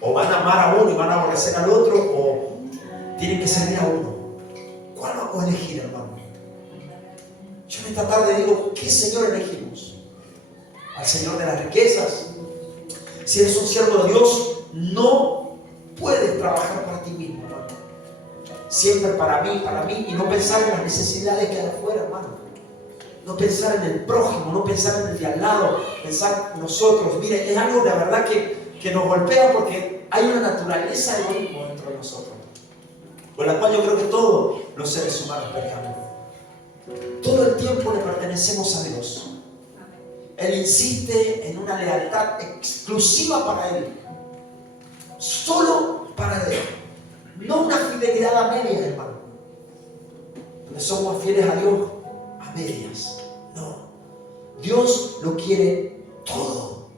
O van a amar a uno y van a aborrecer al otro, o tienen que servir a uno. ¿Cuál vamos a elegir, hermano? Yo en esta tarde digo, ¿qué Señor elegimos? ¿Al Señor de las riquezas? Si eres un siervo de Dios, no puedes trabajar para ti mismo, hermano. Siempre para mí, y no pensar en las necesidades que hay afuera, hermano. No pensar en el prójimo, no pensar en el de al lado, pensar en nosotros. Mire, es algo de verdad que nos golpea porque hay una naturaleza egoísmo dentro de nosotros, con la cual yo creo que todos los seres humanos peleamos. Todo el tiempo le pertenecemos a Dios. Él insiste en una lealtad exclusiva para Él, solo para Él, no una fidelidad a medias, hermano, donde somos fieles a Dios a medias. No, Dios lo quiere todo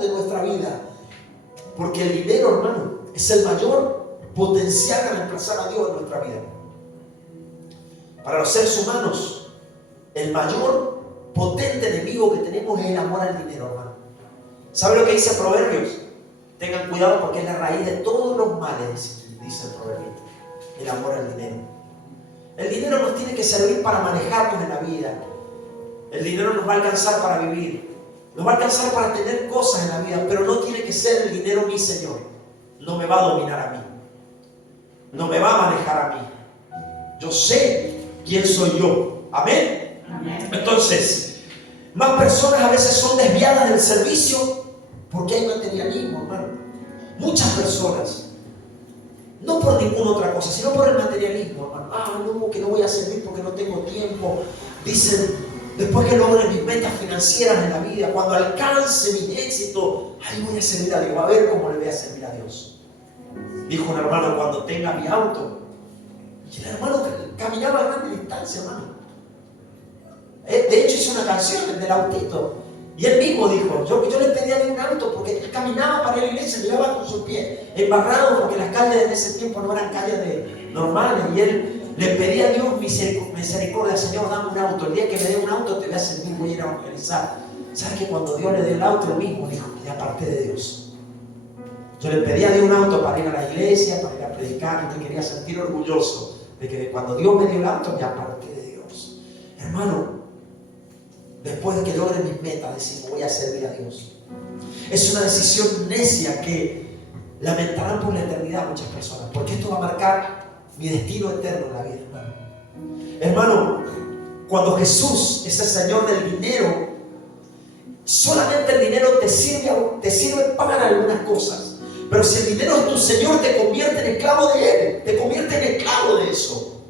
de nuestra vida, porque el dinero, hermano, es el mayor potencial de reemplazar a Dios en nuestra vida. Para los seres humanos, el mayor potente enemigo que tenemos es el amor al dinero, hermano. ¿Sabe lo que dice Proverbios? Tengan cuidado porque es la raíz de todos los males, dice el Proverbio. El amor al dinero. El dinero nos tiene que servir para manejarnos en la vida. El dinero nos va a alcanzar para vivir. Nos va a alcanzar para tener cosas en la vida, pero no tiene que ser el dinero mi Señor. No me va a dominar a mí. No me va a manejar a mí. Yo sé quién soy yo. Amén. Amén. Entonces, más personas a veces son desviadas del servicio porque hay materialismo, hermano. Muchas personas, no por ninguna otra cosa, sino por el materialismo, hermano. No, que no voy a servir porque no tengo tiempo. Dicen, después que logre mis metas financieras en la vida, cuando alcance mi éxito, ahí voy a servir a Dios. A ver cómo le voy a servir a Dios. Dijo un hermano, cuando tenga mi auto. Y el hermano caminaba a gran distancia, hermano. De hecho hizo una canción, el del autito. Y él mismo dijo, yo le pedía de un auto porque él caminaba para ir a la iglesia, llevaba con sus pies embarrados porque las calles en ese tiempo no eran calles normales. Y él le pedía a Dios misericordia, Señor, dame un auto. El día que me dé un auto te voy a servir, voy a ir a evangelizar. ¿Sabes que cuando Dios le dio el auto, él mismo dijo, ya aparté de Dios? Yo le pedía de un auto para ir a la iglesia, para ir a predicar, y me quería sentir orgulloso de que cuando Dios me dio el auto, me aparté de Dios. Hermano, después de que logre mis metas, decimos, voy a servir a Dios. Es una decisión necia que lamentarán por la eternidad muchas personas, porque esto va a marcar mi destino eterno en la vida, hermano. Hermano, cuando Jesús es el Señor del dinero, solamente el dinero te sirve para algunas cosas. Pero si el dinero es tu Señor, te convierte en esclavo de Él, te convierte en esclavo de eso.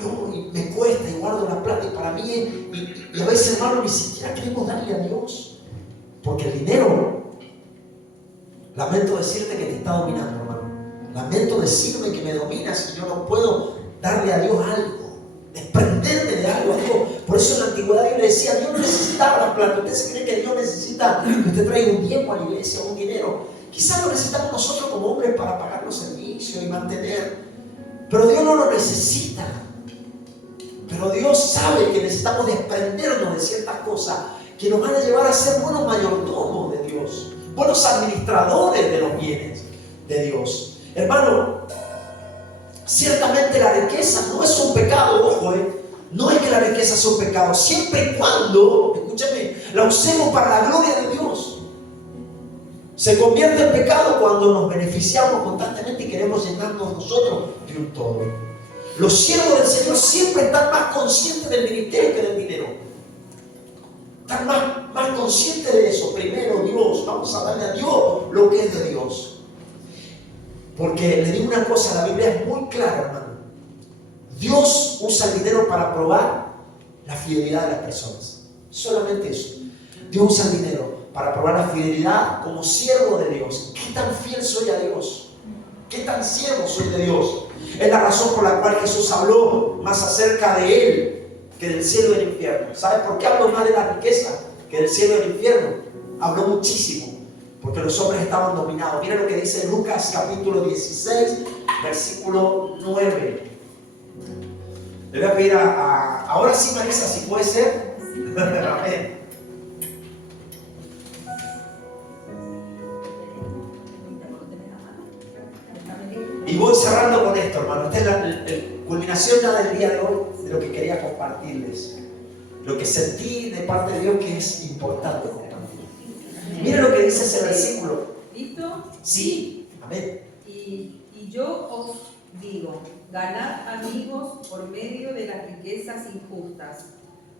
No, y me cuesta y guardo la plata, y para mí y a veces, hermano, ni siquiera queremos darle a Dios, porque el dinero, lamento decirte que te está dominando, hermano. Lamento decirme que me domina si yo no puedo darle a Dios algo, desprenderme de algo a Dios. Por eso en la antigüedad yo le decía, Dios no necesitaba la plata. ¿Usted se cree que Dios necesita que usted traiga un tiempo a la iglesia, un dinero? Quizás lo necesitamos nosotros como hombres para pagar los servicios y mantener. Pero Dios no lo necesita. Pero Dios sabe que necesitamos desprendernos de ciertas cosas que nos van a llevar a ser buenos mayordomos de Dios, buenos administradores de los bienes de Dios. Hermano, ciertamente la riqueza no es un pecado, ojo, no es que la riqueza sea un pecado, siempre y cuando, escúchame, la usemos para la gloria de Dios. Se convierte en pecado cuando nos beneficiamos constantemente y queremos llenarnos nosotros de un todo. Los siervos del Señor siempre están más conscientes del ministerio que del dinero. Están más conscientes de eso. Primero Dios, vamos a darle a Dios lo que es de Dios. Porque le digo una cosa, la Biblia es muy clara, hermano. Dios usa el dinero para probar la fidelidad de las personas. Solamente eso. Dios usa el dinero para probar la fidelidad como siervo de Dios. ¿Qué tan fiel soy a Dios? ¿Qué tan siervo soy de Dios? Es la razón por la cual Jesús habló más acerca de Él que del cielo y del infierno. ¿Sabes por qué habló más de la riqueza que del cielo y del infierno? Habló muchísimo, porque los hombres estaban dominados. Mira lo que dice Lucas capítulo 16, versículo 9. Le voy a pedir ahora sí, Marisa, si puede ser. Amén. Y voy cerrando con esto, hermano. Esta es la culminación ya del día de hoy, de lo que quería compartirles. Lo que sentí de parte de Dios que es importante compartir. Miren lo que dice ese versículo. ¿Listo? Sí, amén. Y yo os digo, ganad amigos por medio de las riquezas injustas,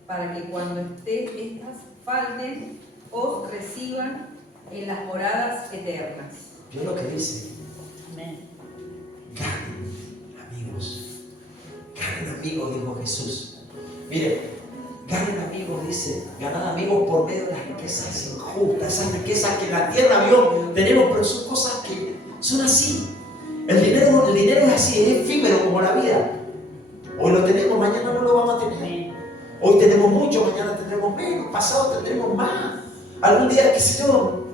para que cuando estas falten, os reciban en las moradas eternas. Yo lo que dice. Amén. Ganen amigos, dijo Jesús. Mire, ganen amigos, dice, ganad amigos por medio de las riquezas injustas, esas riquezas que la tierra vio, tenemos, pero son cosas que son así. El dinero es así, es efímero como la vida. Hoy lo tenemos, mañana no lo vamos a tener. Hoy tenemos mucho, mañana tendremos menos, pasado tendremos más. Algún día, qué sé yo,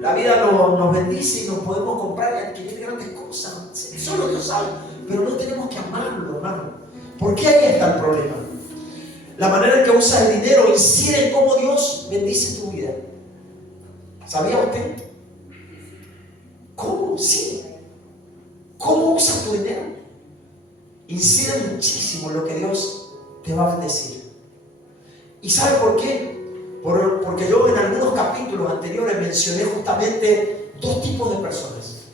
la vida nos bendice y nos podemos comprar y adquirir grandes cosas. Solo Dios sabe. Pero no tenemos que amarlo, hermano. ¿Por qué ahí está el problema? La manera en que usas el dinero incide en cómo Dios bendice tu vida. ¿Sabía usted? ¿Cómo? Sí. ¿Cómo usas tu dinero? Incide muchísimo en lo que Dios te va a bendecir. ¿Y sabe por qué? Porque yo en algunos capítulos anteriores mencioné justamente dos tipos de personas.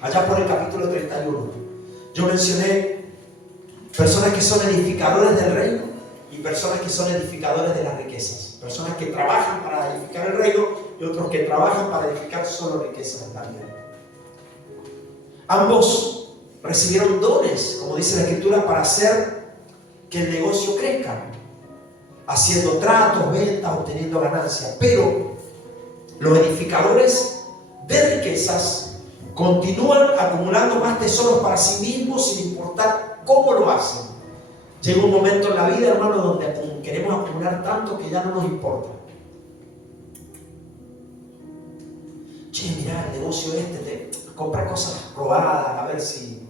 Allá por el capítulo 31. Yo mencioné personas que son edificadores del reino y personas que son edificadores de las riquezas. Personas que trabajan para edificar el reino y otros que trabajan para edificar solo riquezas en la vida. Ambos recibieron dones, como dice la Escritura, para hacer que el negocio crezca, haciendo tratos, ventas, obteniendo ganancias. Pero los edificadores de riquezas continúan acumulando más tesoros para sí mismos sin importar cómo lo hacen. Llega un momento en la vida, hermano, donde queremos acumular tanto que ya no nos importa. Che, mirá, el negocio de comprar cosas robadas, a ver si...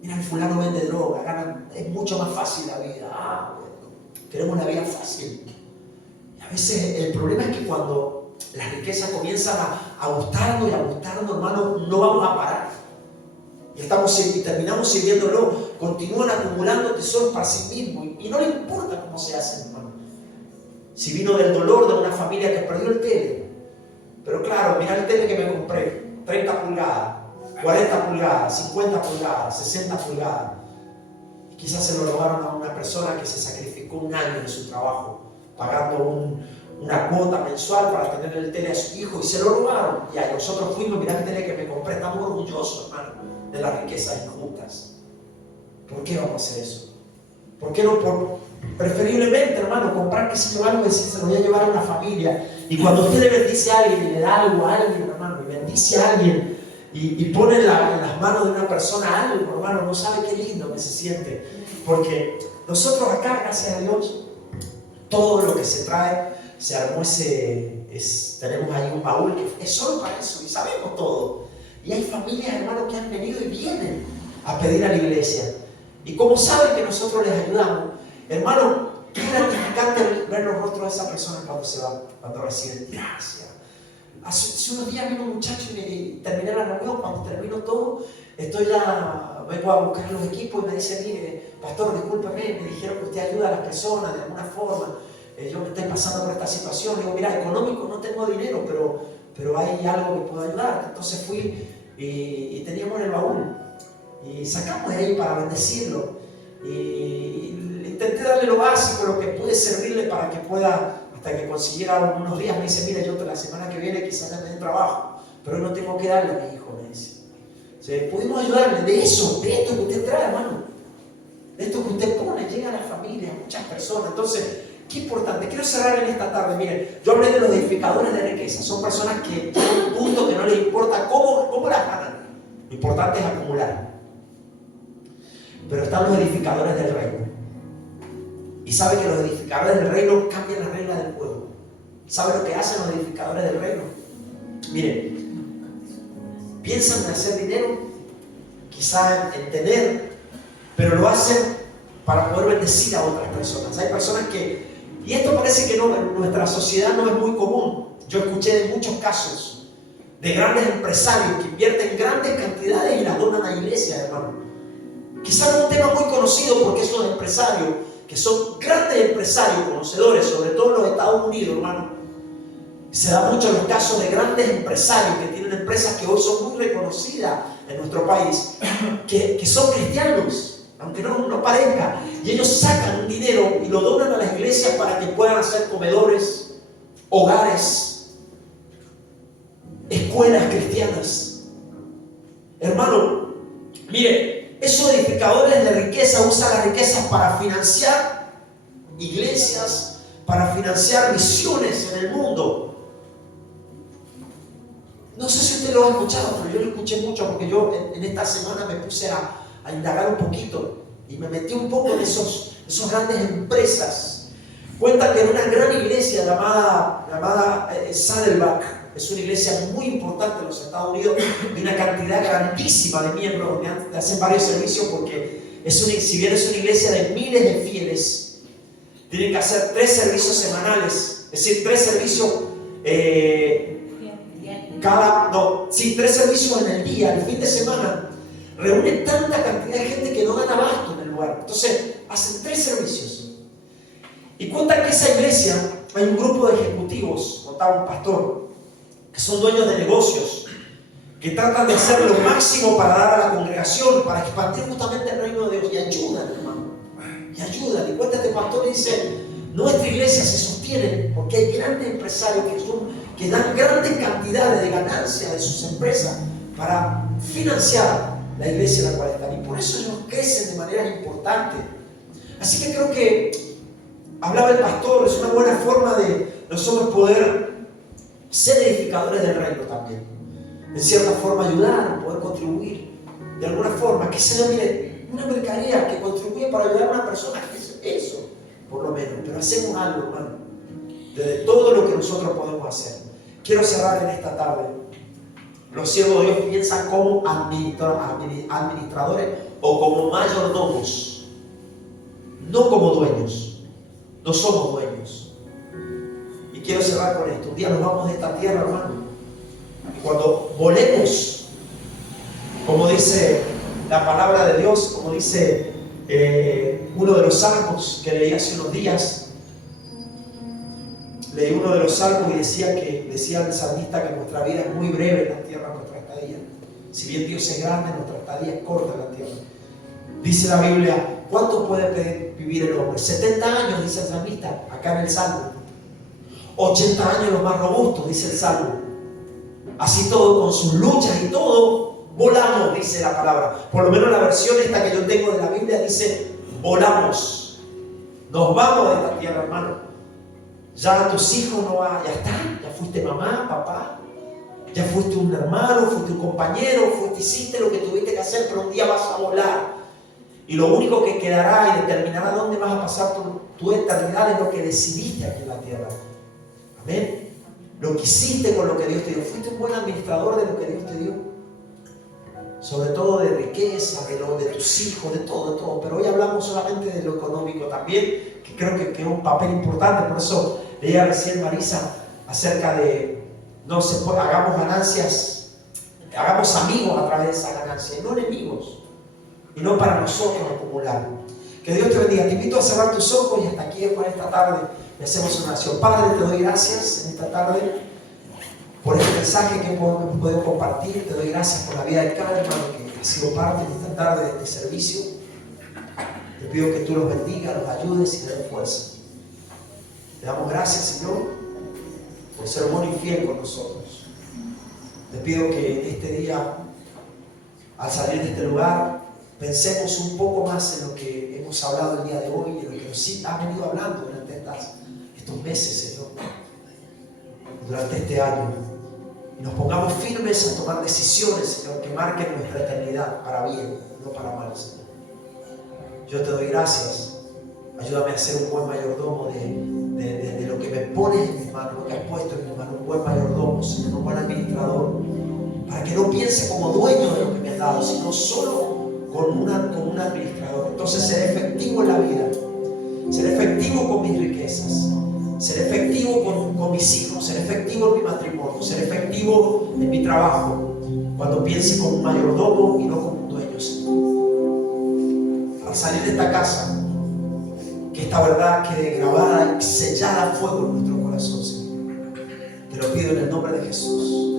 Mira, el fulano vende droga, es mucho más fácil la vida. Queremos la vida fácil. Y a veces el problema es que cuando las riquezas comienzan a gustarnos y a gustarnos, hermano, no vamos a parar. Y terminamos sirviéndolo. Continúan acumulando tesoros para sí mismos. Y no le importa cómo se hacen, hermano. Si vino del dolor de una familia que perdió el tele. Pero claro, mira el tele que me compré. 30 pulgadas, 40 pulgadas, 50 pulgadas, 60 pulgadas. Y quizás se lo robaron a una persona que se sacrificó un año de su trabajo, pagando una cuota mensual para tener el tele a su hijo, y se lo robaron. Y a nosotros fuimos, mirá el tele que me compré, estamos orgullosos, hermano, de las riquezas injustas. ¿Por qué vamos a hacer eso? ¿Por qué no? Preferiblemente, hermano, comprar que se algo y decir, se lo voy a llevar a una familia. Y cuando usted le bendice a alguien y le da algo a alguien, hermano, y bendice a alguien y pone en las manos de una persona algo, hermano, no sabe qué lindo que se siente. Porque nosotros acá, gracias a Dios, todo lo que se trae, se armó tenemos ahí un baúl que es solo para eso, y sabemos todo. Y hay familias, hermanos, que han venido y vienen a pedir a la iglesia. Y como saben que nosotros les ayudamos, hermano, qué gratificante ver los rostros de esa persona cuando se va, cuando reciben gracias. Hace unos días vino un muchacho y terminé la reunión. Cuando termino todo, vengo a buscar los equipos y me dice: mire, pastor, discúlpeme, me dijeron que usted ayuda a las personas de alguna forma. Yo me estoy pasando por esta situación. Le digo: mira, económico no tengo dinero, pero hay algo que puedo ayudar. Entonces fui y teníamos el baúl y sacamos de ahí para bendecirlo. Y intenté darle lo básico, lo que pude servirle para que pueda, hasta que consiguiera unos días. Me dice: mira, yo la semana que viene quizás me den trabajo, pero no tengo que darle a mi hijo, me dice. Pudimos ayudarle de esto que usted trae, hermano, de esto que usted pone, llega a la familia, a muchas personas. Entonces, qué importante. Quiero cerrar en esta tarde. Miren, yo hablé de los edificadores de riqueza. Son personas que tienen un punto que no les importa cómo las ganan. Lo importante es acumular. Pero están los edificadores del reino. Y sabe que los edificadores del reino cambian las reglas del juego. ¿Sabe lo que hacen los edificadores del reino? Miren, piensan en hacer dinero, quizá en tener, pero lo hacen para poder bendecir a otras personas. Hay personas que, y esto parece que no, en nuestra sociedad no es muy común. Yo escuché de muchos casos de grandes empresarios que invierten grandes cantidades y las donan a iglesias, hermano. Quizás no es un tema muy conocido porque esos empresarios, que son grandes empresarios, conocedores, sobre todo en los Estados Unidos, hermano, se da mucho en los casos de grandes empresarios que tienen empresas que hoy son muy reconocidas en nuestro país, que son cristianos, aunque no parezca, y ellos sacan un dinero y lo donan a las iglesias para que puedan hacer comedores, hogares, escuelas cristianas. Hermano, mire, esos edificadores de riqueza usan las riquezas para financiar iglesias, para financiar misiones en el mundo. No sé si usted lo ha escuchado, pero yo lo escuché mucho porque yo en esta semana me puse a indagar un poquito y me metí un poco en esos grandes empresas. Cuenta que en una gran iglesia llamada Saddleback, es una iglesia muy importante en los Estados Unidos, de una cantidad grandísima de miembros que hacen varios servicios, porque si bien es una iglesia de miles de fieles, tienen que hacer 3 servicios semanales, es decir, 3 servicios 3 servicios en el día, el fin de semana. Reúnen tanta cantidad de gente que no dan abasto en el lugar. Entonces, hacen 3 servicios. Y cuenta que esa iglesia, hay un grupo de ejecutivos, contaba un pastor, que son dueños de negocios, que tratan de hacer lo máximo para dar a la congregación, para expandir justamente el reino de Dios. Y ayudan, hermano. Y ayudan. Y cuenta este pastor y dice: nuestra iglesia se sostiene porque hay grandes empresarios que dan grandes cantidades de ganancias de sus empresas para financiar la iglesia en la cual están. Y por eso ellos crecen de manera importante. Así que creo que hablaba el pastor, es una buena forma de nosotros poder ser edificadores del reino también. En cierta forma ayudar, poder contribuir de alguna forma. Que se mire, una mercadería que contribuye para ayudar a una persona, eso, por lo menos. Pero hacemos algo, hermano, de todo lo que nosotros podemos hacer. Quiero cerrar en esta tarde. Los siervos de Dios piensan como administradores o como mayordomos, no como dueños. No somos dueños. Y quiero cerrar con esto. Un día nos vamos de esta tierra, hermano. Y cuando volemos, como dice la palabra de Dios, como dice uno de los salmos que leí hace unos días, leí uno de los salmos y decía el salmista que nuestra vida es muy breve en la tierra, nuestra estadía. Si bien Dios es grande, nuestra estadía es corta en la tierra. Dice la Biblia: ¿cuánto puede vivir el hombre? 70 años, dice el salmista, acá en el Salmo. 80 años los más robustos, dice el Salmo. Así todo, con sus luchas y todo, volamos, dice la palabra. Por lo menos la versión esta que yo tengo de la Biblia dice: volamos. Nos vamos de esta tierra, hermano. Ya tus hijos no van, ya están, ya fuiste mamá, papá, ya fuiste un hermano, fuiste un compañero, hiciste lo que tuviste que hacer, pero un día vas a volar. Y lo único que quedará y determinará dónde vas a pasar tu eternidad es lo que decidiste aquí en la tierra. Amén. Lo que hiciste con lo que Dios te dio. Fuiste un buen administrador de lo que Dios te dio. sobre todo de riqueza, de tus hijos, de todo. Pero hoy hablamos solamente de lo económico también, que creo que es un papel importante. Por eso leía recién Marisa acerca de, hagamos ganancias, hagamos amigos a través de esa ganancia, y no enemigos, y no para nosotros acumular. Que Dios te bendiga. Te invito a cerrar tus ojos y hasta aquí por esta tarde le hacemos una oración. Padre, te doy gracias en esta tarde por este mensaje que hemos podido compartir. Te doy gracias por la vida de cada hermano que ha sido parte en esta tarde de este servicio. Te pido que tú los bendigas, los ayudes y les des fuerza. Te damos gracias, Señor, por ser bueno y fiel con nosotros. Te pido que este día, al salir de este lugar, pensemos un poco más en lo que hemos hablado el día de hoy y en lo que nos has venido hablando durante estos meses, Señor, durante este año. Y nos pongamos firmes a tomar decisiones, Señor, que marquen nuestra eternidad para bien, no para mal, Señor. Yo te doy gracias. Ayúdame a ser un buen mayordomo de lo que me pones en mis manos, lo que has puesto en mis manos, un buen mayordomo, Señor, un buen administrador, para que no piense como dueño de lo que me has dado, sino solo con un administrador. Entonces ser efectivo en la vida, ser efectivo con mis riquezas, ser efectivo con mis hijos, ser efectivo en mi matrimonio, ser efectivo en mi trabajo, cuando piense como un mayordomo y no como un dueño, Señor. Al salir de esta casa, que esta verdad quede grabada y sellada a fuego en nuestro corazón, Señor. Te lo pido en el nombre de Jesús.